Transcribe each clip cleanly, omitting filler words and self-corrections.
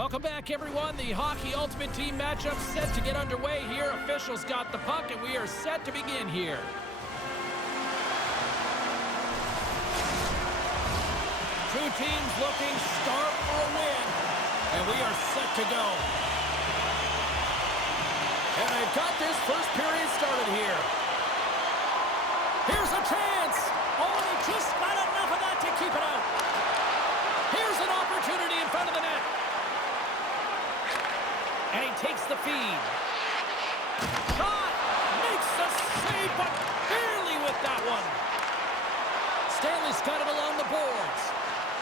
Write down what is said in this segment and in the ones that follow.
Welcome back, everyone. The Hockey Ultimate Team matchup set to get underway here. Officials got the puck, and we are set to begin here. Two teams looking sharp for a win, and we are set to go. And they've got this first period started here. Here's a chance. Oh, they just got enough of that to keep it out. Here's an opportunity in front of the net. And he takes the feed. Shot! Makes the save, but barely with that one. Stanley's got it along the boards.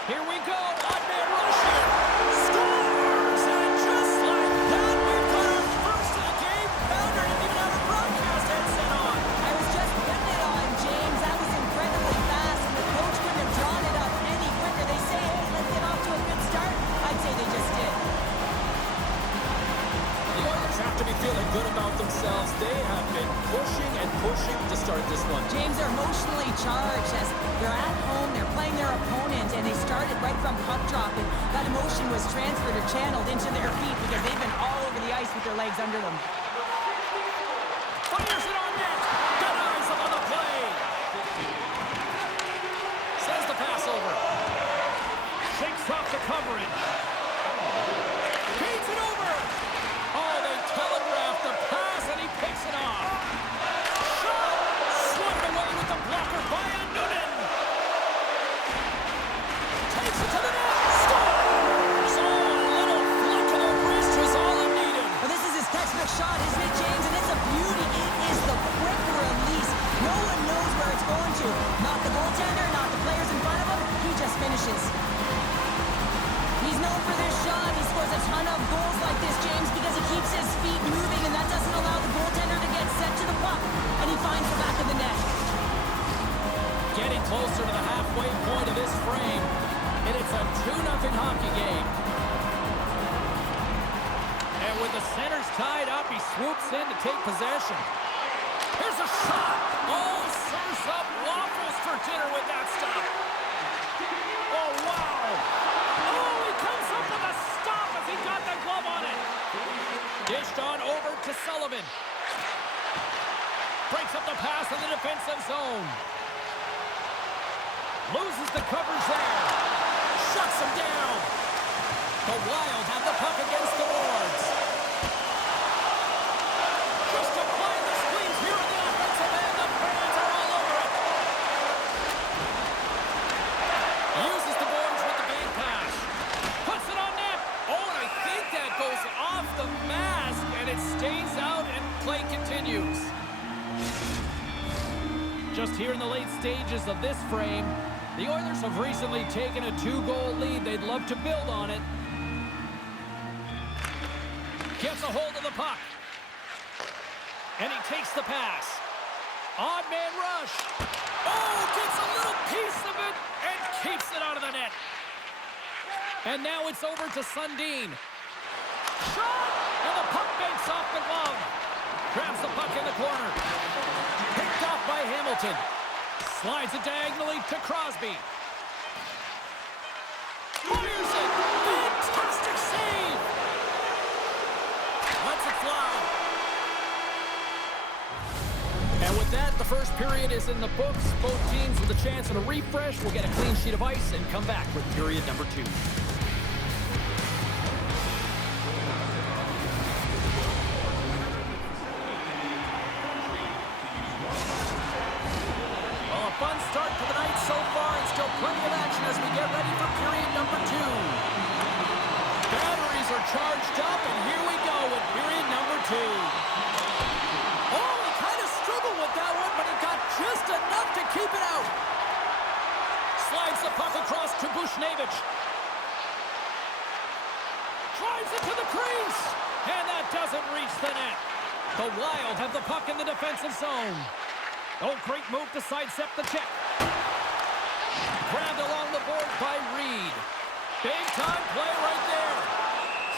Here we go. Odd-man rush here. Scores! And just like that, we've got our first of the game. Bounder didn't even have a broadcast headset on. I was just putting it on, James. That was incredibly fast, and the coach couldn't have drawn it up any quicker. They say, hey, let's get off to a good start. I'd say they just did. The Oilers have to be feeling good about themselves. They have been pushing and pushing to start this one. James, they're emotionally charged as they're at home, they're playing their opponent, and they started right from puck drop, and that emotion was transferred or channeled into their feet because they've been all over the ice with their legs under them. Fires it on net. Denies them on the play. Sends the pass over. Shakes off the coverage. Feeds it over. Oh, they telegraphed the pass, and he picks it off. Shot! Swung away with the blocker by Noonan. Takes it to the net. Scores! Oh, a little flick of the wrist was all he needed. Well, this is his textbook shot, isn't it, James? And it's a beauty. It is the quick release. No one knows where it's going to. Not the goaltender, not the players in front of him. He just finishes. He's known for this shot. He scores a ton of goals like this, James, because he keeps his feet moving, and that doesn't allow the goaltender to get set to the puck, and he finds the back of the net. Getting closer to the halfway point of this frame, and it's a 2-0 hockey game. And with the centers tied up, he swoops in to take possession. Here's a shot. Oh, serves up waffles for dinner with that stuff. Oh, wow. Oh, he comes up with a stop as he got the glove on it. Dished on over to Sullivan. Breaks up the pass in the defensive zone. Loses the coverage there. Shuts him down. The Wild have the puck against the boards. Just applying the squeeze here on the offensive end. The fans are all over it. Uses the boards with the game pass. Puts it on net. Oh, and I think that goes off the mask, and it stays out, and play continues. Just here in the late stages of this frame, the Oilers have recently taken a 2-goal lead. They'd love to build on it. Gets a hold of the puck. And he takes the pass. Odd man rush. Oh, gets a little piece of it and keeps it out of the net. And now it's over to Sundin. Shot! And the puck banks off the glove. Grabs the puck in the corner. Picked off by Hamilton. Slides it diagonally to Crosby. Fires it! Fantastic save! Lets it fly. And with that, the first period is in the books. Both teams with a chance at a refresh will get a clean sheet of ice and come back with period number 2. Fun start to the night so far, and still plenty of action as we get ready for period number 2. Batteries are charged up, and here we go with period number 2. Oh, he kind of struggled with that one, but he got just enough to keep it out. Slides the puck across to Bushnevich. Drives it to the crease, and that doesn't reach the net. The Wild have the puck in the defensive zone. Oh, great move to sidestep the check. Grabbed along the board by Reed. Big-time play right there.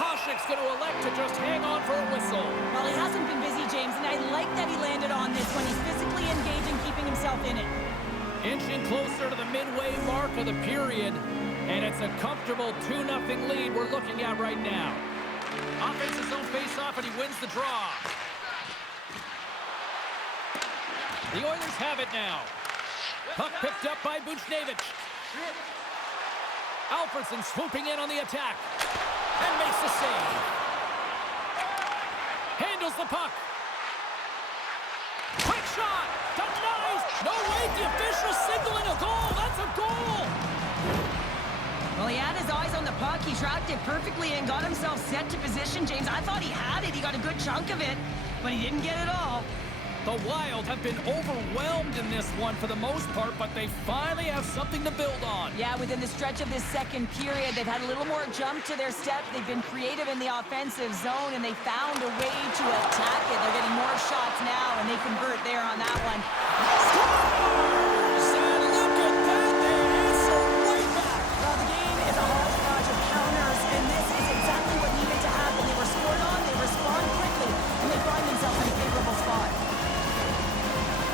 Hasek's going to elect to just hang on for a whistle. Well, he hasn't been busy, James, and I like that he landed on this when he's physically engaged and keeping himself in it. Inching closer to the midway mark of the period, And it's a comfortable 2-0 lead we're looking at right now. Offense's zone face-off, and he wins the draw. The Oilers have it now. Puck picked up by Buchnevich. Alfredsson swooping in on the attack. And makes the save. Handles the puck. Quick shot. Denies. No way. The official signaling a goal. That's a goal. Well, he had his eyes on the puck. He tracked it perfectly and got himself set to position, James. I thought he had it. He got a good chunk of it, but he didn't get it all. The Wild have been overwhelmed in this one for the most part, but they finally have something to build on. Yeah, within the stretch of this second period, they've had a little more jump to their step. They've been creative in the offensive zone, and they found a way to attack it. They're getting more shots now, and they convert there on that one. Scores! And look at that, they answer right back. Well, the game is a hodgepodge of counters, and this is exactly what needed to happen. They were scored on, they respond quickly, and they find themselves in a favorable spot.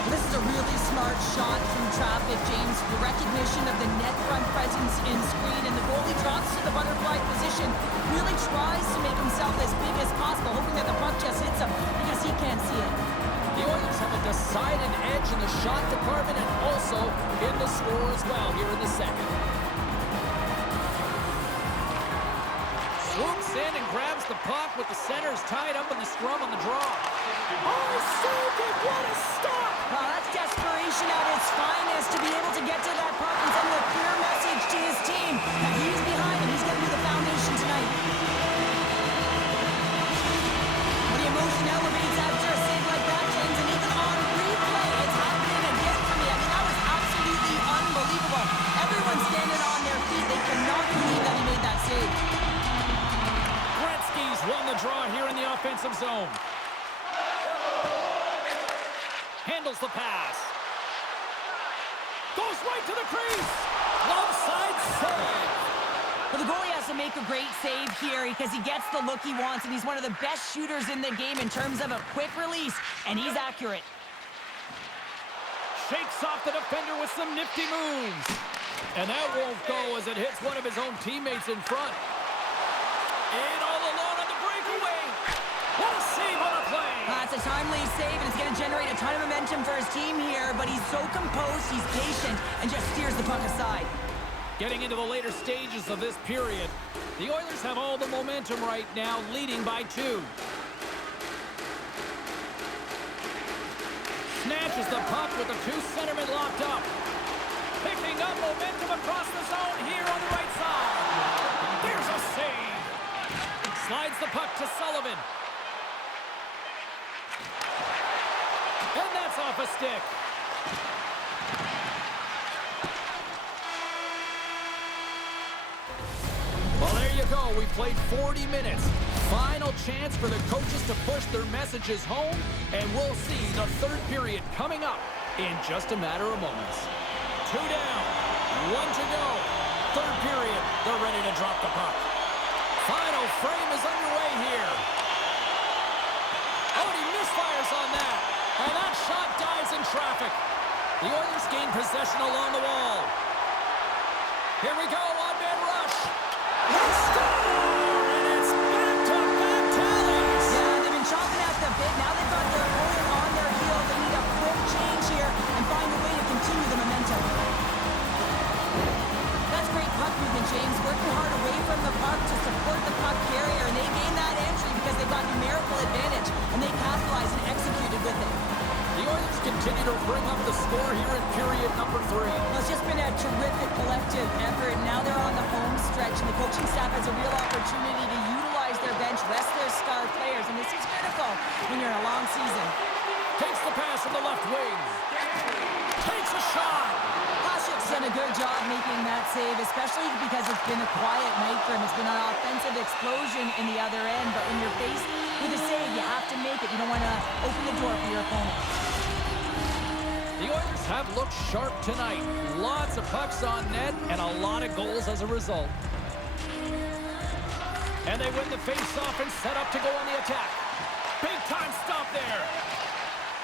This is a really smart shot from traffic, James. The recognition of the net front presence in screen, and the goalie drops to the butterfly position. Really tries to make himself as big as possible, hoping that the puck just hits him because he can't see it. The Oilers have a decided edge in the shot department and also in the score as well here in the second. Swoops in and grabs the puck with the centers tied up in the scrum on the draw. Oh, so good. What a stop! Well, that's desperation at its finest to be able to get to that puck and send a clear message to his team that he's behind and he's going to be the foundation tonight. Well, the emotion elevates after a save like that, James, and even on replay, it's happening again for me. I mean, that was absolutely unbelievable. Everyone's standing on their feet. They cannot believe that he made that save. Gretzky's won the draw here in the offensive zone. Handles the pass. Goes right to the crease. Love side save. Well, the goalie has to make a great save here because he gets the look he wants, and he's one of the best shooters in the game in terms of a quick release, and he's accurate. Shakes off the defender with some nifty moves. And that won't go as it hits one of his own teammates in front. In all alone on the breakaway. What a save on a play. It's a timely save, and it's going to generate a ton of momentum for his team here, but he's so composed, he's patient, and just steers the puck aside. Getting into the later stages of this period, the Oilers have all the momentum right now, leading by 2. Snatches the puck with the 2 centermen locked up. Picking up momentum across the zone here on the right side. There's a save. Slides the puck to Sullivan. And that's off a stick. Well, there you go. We played 40 minutes. Final chance for the coaches to push their messages home, and we'll see the third period coming up in just a matter of moments. 2 down, 1 to go. Third period, they're ready to drop the puck. Final frame is underway here. Oh, and he misfires on that. And that shot dives in traffic. The Oilers gain possession along the wall. Here we go, on-man rush. They score! And it's back-to-back tallies. Yeah, they've been chopping at the bit. Now they've got their opponent on their heels. They need a quick change here and find a way to continue the momentum. That's great puck movement, James. Working hard away from the puck to support the puck carrier, and they gain that entry because they've got numerical advantage, and they capitalized and executed with it. The Oilers continue to bring up the score here in period number 3. Well, it's just been a terrific collective effort. Now they're on the home stretch, and the coaching staff has a real opportunity to utilize their bench, rest their star players, and this is critical when you're in a long season. Takes the pass from the left wing. Takes a shot. Hasek's done a good job making that save, especially because it's been a quiet night for him. It's been an offensive explosion in the other end, but when you're faced with a save, you have to make it. You don't want to open the door for your opponent. The Oilers have looked sharp tonight. Lots of pucks on net and a lot of goals as a result. And they win the face-off and set up to go on the attack. Big time stop there.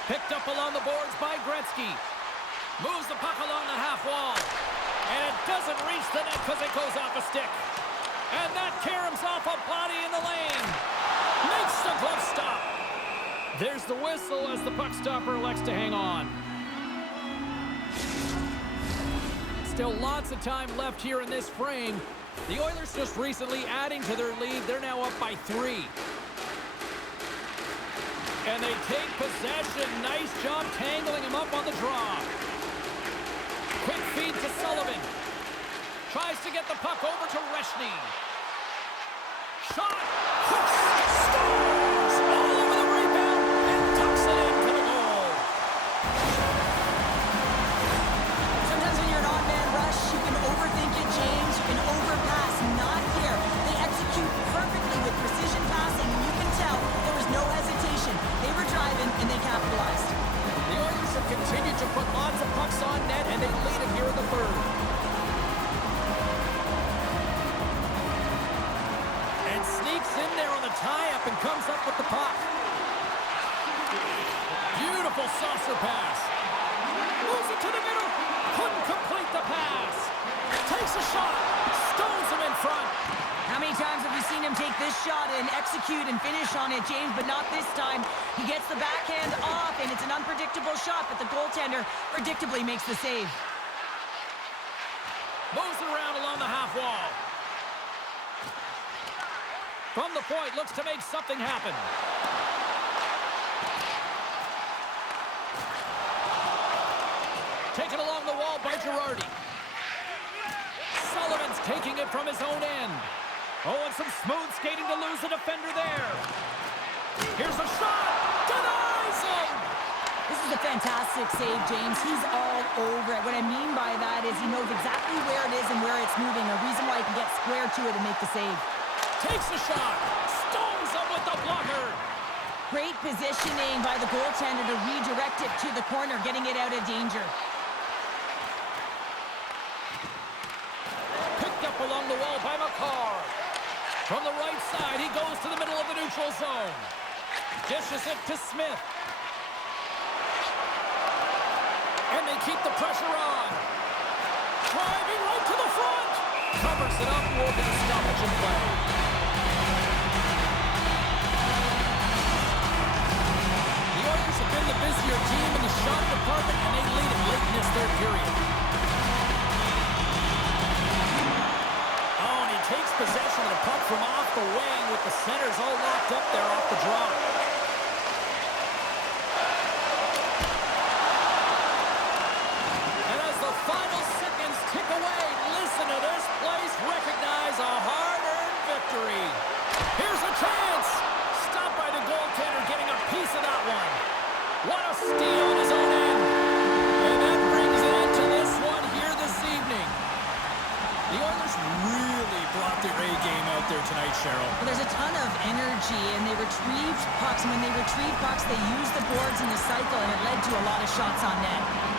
Picked up along the boards by Gretzky. Moves the puck along the half wall. And it doesn't reach the net because it goes off a stick. And that caroms off a body in the lane. Makes the glove stop. There's the whistle as the puck stopper elects to hang on. Still lots of time left here in this frame. The Oilers just recently adding to their lead. They're now up by 3. And they take possession. Nice job tangling him up on the draw. Quick feed to Sullivan. Tries to get the puck over to Reshny. Shot! Scores! All over the rebound and tucks it into the goal. Sometimes when you're an odd-man rush, you can overthink it, James. You can overpass. Not here. They execute perfectly with precision passing, and you can tell there was no hesitation. They were driving, and they capitalized. The Oilers have continued to put lots of pucks on net, and they lead it here in the third. And sneaks in there on the tie-up and comes up with the puck. Beautiful saucer pass. Moves it to the middle. Couldn't complete the pass. Takes a shot. Stones him in front. How many times have we seen him take this shot and execute and finish on it, James? But not this time. He gets the backhand off, and it's an unpredictable shot, but the goaltender predictably makes the save. Moves it around along the half wall. From the point, looks to make something happen. Taken along the wall by Girardi. Sullivan's taking it from his own end. Oh, and some smooth skating to lose the defender there. Here's a shot. Denies him. This is a fantastic save, James. He's all over it. What I mean by that is he knows exactly where it is and where it's moving. A reason why he can get square to it and make the save. Takes the shot. Stones him with the blocker. Great positioning by the goaltender to redirect it to the corner, getting it out of danger. Picked up along the wall by McCarr. From the right side, he goes to the middle of the neutral zone. Dishes it to Smith. And they keep the pressure on. Driving right to the front. Covers it up, will get a stoppage in play. The Oilers have been the busier team in the shot department, and they lead it late in this third period. Oh, and he takes possession of the puck from off the wing with the centers all locked up there off the draw. And as the final seconds tick away, listen to this place recognize a hard-earned victory. Here's a chance. Stopped by the goaltender, getting a piece of that one. What a steal on his own end. And that brings an end to this one here this evening. The Oilers really brought their A game out there tonight, Cheryl. Well, there's a ton of energy, and they retrieved pucks. And when they retrieve pucks, they use the boards in the cycle, and it led to a lot of shots on net.